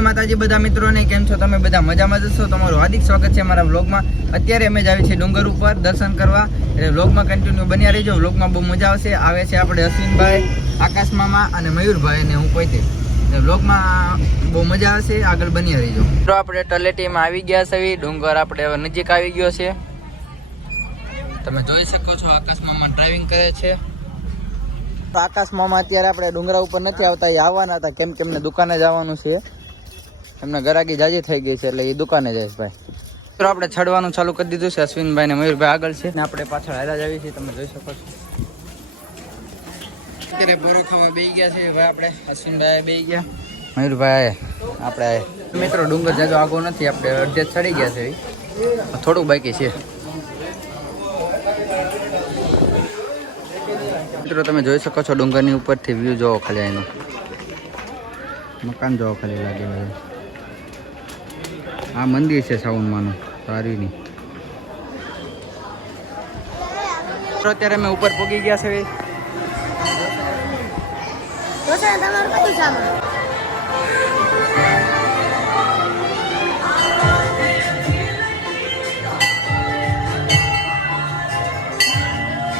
જય માતાજી બધા મિત્રોને, કેમ છો તમે? બધા મજામાં જશો? તમારું હાર્દિક સ્વાગત છે મારા વ્લોગમાં. અત્યારે અમે જ આવી છીએ ડુંગર ઉપર દર્શન કરવા, એટલે વ્લોગમાં કન્ટિન્યુ બન્યા રહીજો. વ્લોગમાં બહુ મજા આવશે. આવે છે આપણે અશ્વિનભાઈ, આકાશ મામા અને મયુરભાઈ અને હું પોતે. વ્લોગમાં બહુ મજા આવશે, આગળ બન્યા રહીજો. તો આપણે તલેટીમાં આવી ગયા છે. ડુંગર આપણે હવે નજીક આવી ગયો છે. તમે જોઈ શકો છો આકાશ મામા ડ્રાઇવિંગ કરે છે. આકાશ મામા અત્યારે આપણે ડુંગરા ઉપર નથી આવતા, એ આવવાના હતા, કેમ કે એમને દુકાને જવાનું છે. એમને ગરાગી જાજી થઈ ગઈ છે એટલે એ દુકાને જાય ભાઈ. તો આપણે ચડવાનું ચાલુ કરી દીધું છે. અશ્વિનભાઈ ને મયુરભાઈ આગળ છે ને આપણે પાછળ હાલા જ આવી છીએ, તમે જોઈ શકો છો. અત્યારે બોરો ખાવા બેસી ગયા છે ભાઈ. આપણે અશ્વિનભાઈ બેસી ગયા, મયુરભાઈ આપણે મિત્રો ડુંગર જાજો આગો નથી, આપણે અડધે ચડી ગયા છે, થોડુંક બાકી છે. મિત્રો તમે જોઈ શકો છો ડુંગરની ઉપરથી વ્યૂ જોવો ખાલી, એનું મકાન જોવો ખાલી લાગે. આ મંદિર છે સાવનમાંનું સારીની. અત્યારે અમે ઉપર પહોંચી ગયા છે.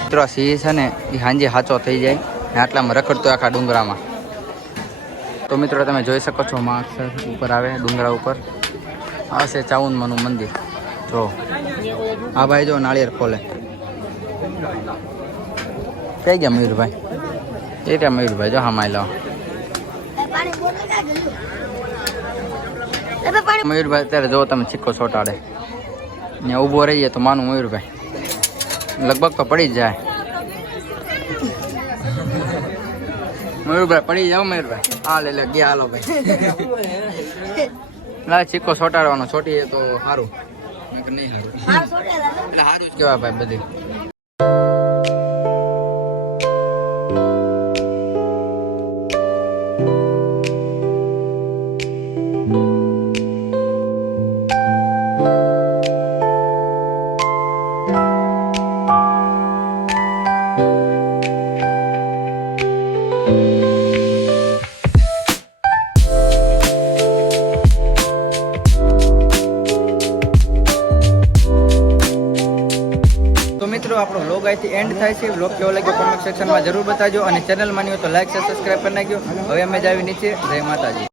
મિત્રો સિંહ છે ને એ હાંજે હાચો થઈ જાય ને આટલામાં રખડતો આખા ડુંગરામાં. તો મિત્રો તમે જોઈ શકો છો માણસર ઉપર આવે ડુંગરા ઉપર આવશે ચાઉનમાનું મંદિર. જો આ ભાઈ જો નાળિયેર ખોલે. કઈ ગયા મયુરભાઈ? એ ત્યાં મયુરભાઈ જો હા માયલા. મયુરભાઈ અત્યારે જો તમે છીકો છોટાડે ને ઊભો રહીએ તો માનું મયુરભાઈ લગભગ તો પડી જ જાય. મયુરભાઈ પડી જાવ મયુરભાઈ. હા લે ગયા હાલો ભાઈ. ના છીકો છોટાડવાનો, છોટીએ તો સારું, નહીં સારું એટલે સારું જ કહેવાય ભાઈ બધી. મિત્રો આપણો વ્લોગ અહીંથી એન્ડ થાય છે. વ્લોગ કેવો લાગ્યો કોમેન્ટ સેક્શનમાં જરૂર બતાવજો અને ચેનલ માની હોય તો લાઈક સબસ્ક્રાઈબ કરી નાખજો. હવે અમે જ આવી નીચે. જય માતાજી.